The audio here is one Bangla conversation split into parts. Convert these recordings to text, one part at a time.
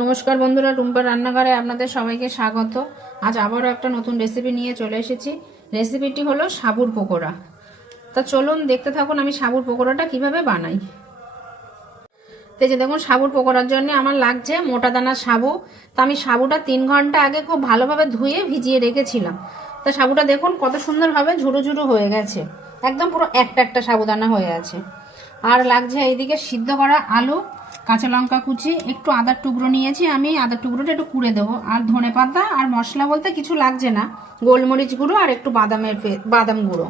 নমস্কার বন্ধুরা, টুম্পার রান্নাঘরে আপনাদের সবাইকে স্বাগত। আজ আবারও একটা নতুন রেসিপি নিয়ে চলে এসেছি। রেসিপিটি হলো সাবুর পকোড়া। তা চলুন দেখতে থাকুন আমি সাবুর পকোড়াটা কিভাবে বানাই। তো যে দেখুন, সাবুর পকোড়ার জন্য আমার লাগছে মোটা দানার সাবু। তা আমি সাবুটা 3 ঘন্টা আগে খুব ভালোভাবে ধুয়ে ভিজিয়ে রেখেছিলাম। তা সাবুটা দেখুন কত সুন্দরভাবে ঝুরো ঝুরো হয়ে গেছে, একদম পুরো একটা একটা সাবুদানা হয়ে আছে। আর লাগছে এইদিকে সিদ্ধ করা আলু, কাঁচা লঙ্কা কুচি, একটু আদার টুকরো নিয়েছি আমি, আদার টুকরোটা একটু কুড়ে দেবো, আর ধনে পাতা, আর মশলা বলতে কিছু লাগছে না, গোলমরিচ গুঁড়ো আর একটু বাদাম গুঁড়ো।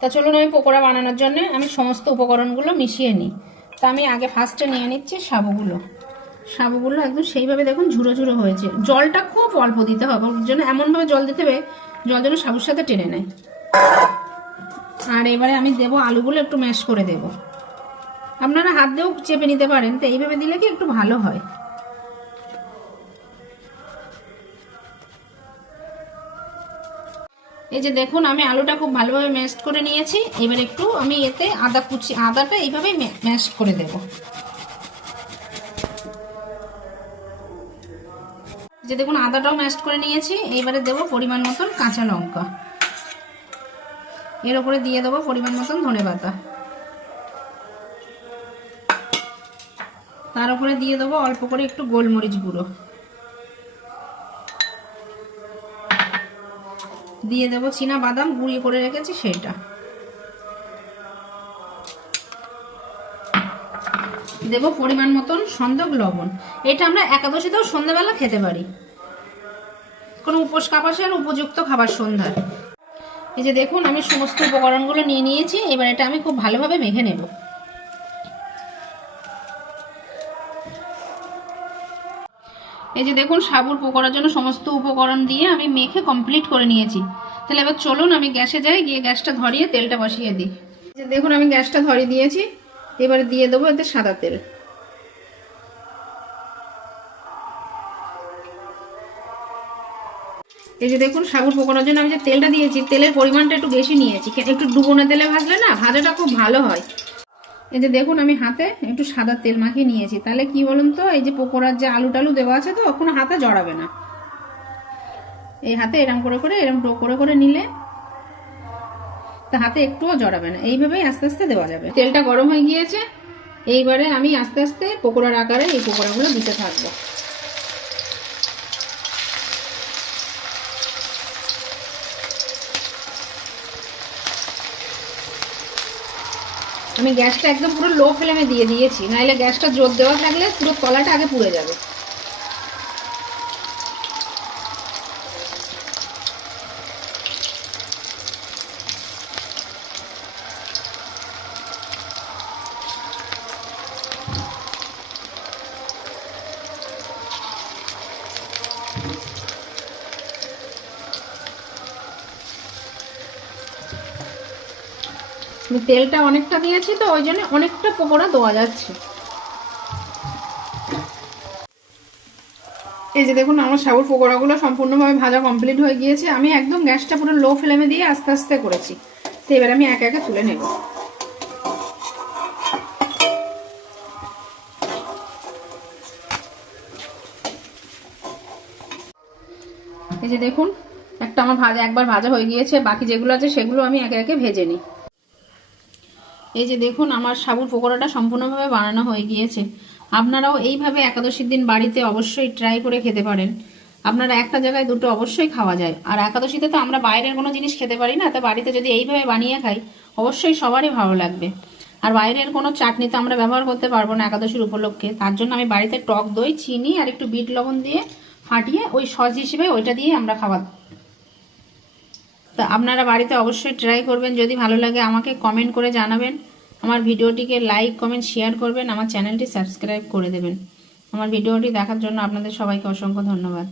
তা চলুন আমি পকোড়া বানানোর জন্য আমি সমস্ত উপকরণগুলো মিশিয়ে নিই। তা আমি আগে ফার্স্টে নিয়ে নিচ্ছি সাবুগুলো একদম সেইভাবে দেখুন ঝুরো ঝুরো হয়েছে। জলটা খুব অল্প দিতে হবে, ওর জন্য এমনভাবে জল দিতে হবে জল যেন সাবুর সাথে টেনে নেয়। আর এবারে আমি দেবো আলুগুলো একটু ম্যাশ করে দেবো, আপনারা হাত দিয়েও চেপে নিতে পারেন, তো এইভাবে দিলে কি একটু ভালো হয়। এই যে দেখুন আমি আলুটা খুব ভালোভাবে ম্যাশ করে নিয়েছি। এবার একটু আমি এতে আদাটা এইভাবে ম্যাশ করে দেব। যে দেখুন আদাটাও ম্যাশ করে নিয়েছি। এইবারে দেবো পরিমাণ মতন কাঁচা লঙ্কা, এর উপরে দিয়ে দেবো পরিমাণ মতন ধনেপাতা, তার উপরে দিয়ে দেবো অল্প করে একটু গোলমরিচ গুঁড়ো, দিয়ে দেবো চীনা বাদাম গুঁড়িয়ে করে রেখেছি সেটা, দেবো পরিমাণ মতন সন্দক লবণ। এটা আমরা একাদশীতেও সন্ধ্যাবেলা খেতে পারি, কোনো উপোস কাপাসের উপযুক্ত খাবার সন্ধ্যার। এই যে দেখুন আমি সমস্ত উপকরণগুলো নিয়ে নিয়েছি। এবার এটা আমি খুব ভালোভাবে মেখে নেব। এই যে দেখুন সাবুর পকোড়ার জন্য সমস্ত উপকরণ দিয়ে আমি মেখে কমপ্লিট করে নিয়েছি। তাহলে এবার চলুন আমি গ্যাসে যাই, গিয়ে গ্যাসটা ধরিয়ে তেলটা বসিয়ে দিই। যে দেখুন আমি গ্যাসটা ধরিয়ে দিয়েছি। এবারে দিয়ে দেবো এতে সাদা তেল। এই যে দেখুন সাবুর পকোড়ার জন্য আমি যে তেলটা দিয়েছি, তেলের পরিমাণটা একটু বেশি নিয়েছি, একটু ডুবোনো তেলে ভাজলে না ভাজাটা খুব ভালো হয়। এই যে দেখুন আমি হাতে একটু সাদা তেল মাখিয়ে নিয়েছি, তাহলে কি বলুন তো, এই যে পকোড়ার যে আলু টালু দেওয়া আছে তো কোনো হাতে জড়াবে না। এই হাতে এরম করে করে এরম ডো করে করে নিলে তা হাতে একটুও জড়াবে না। এইভাবেই আস্তে আস্তে দেওয়া যাবে। তেলটা গরম হয়ে গিয়েছে, এইবারে আমি আস্তে আস্তে পকোড়ার আকারে এই পকোড়াগুলো দিতে থাকবো। আমি গ্যাসটা একদম পুরো লো ফ্লেমে দিয়ে দিয়েছি, নাহলে গ্যাসটা জোর দেওয়া থাকলে পুরো তলাটা আগে পুড়ে যাবে। তেলটা অনেকটা দিয়েছি তো ওই জন্য অনেকটা পকোড়া দেওয়া যাচ্ছে। এই যে দেখুন আমার সাবুর পকোড়াগুলো সম্পূর্ণভাবে ভাজা কমপ্লিট হয়ে গিয়েছে। আমি একদম গ্যাসটা পুরো লো ফ্লেমে দিয়ে আস্তে আস্তে করেছি। তো এবার আমি একে একে তুলে নেব। এই যে দেখুন একটা আমার একবার ভাজা হয়ে গিয়েছে, বাকি যেগুলো আছে সেগুলো আমি একে একে ভেজে নিই। এই যে দেখুন আমার সাবুর পকোড়াটা সম্পূর্ণভাবে বানানো হয়ে গিয়েছে। আপনারাও এইভাবে একাদশীর দিন বাড়িতে অবশ্যই ট্রাই করে খেতে পারেন। আপনারা একটা জায়গায় দুটো অবশ্যই খাওয়া যায়। আর একাদশীতে তো আমরা বাইরের কোনো জিনিস খেতে পারি না, তা বাড়িতে যদি এইভাবে বানিয়ে খাই অবশ্যই সবারই ভালো লাগবে। আর বাইরের কোনো চাটনি তো আমরা ব্যবহার করতে পারবো না একাদশীর উপলক্ষে, তার জন্য আমি বাড়িতে টক দই, চিনি আর একটু বিট লবণ দিয়ে ফাটিয়ে ওই সস হিসেবে ওইটা দিয়ে আমরা খাওয়া। তা আপনারা বাড়িতে অবশ্যই ট্রাই করবেন। যদি ভালো লাগে আমাকে কমেন্ট করে জানাবেন। আমার ভিডিওটিকে লাইক কমেন্ট শেয়ার করবেন, আমার চ্যানেলটি সাবস্ক্রাইব করে দেবেন। আমার ভিডিওটি দেখার জন্য আপনাদের সবাইকে অসংখ্য ধন্যবাদ।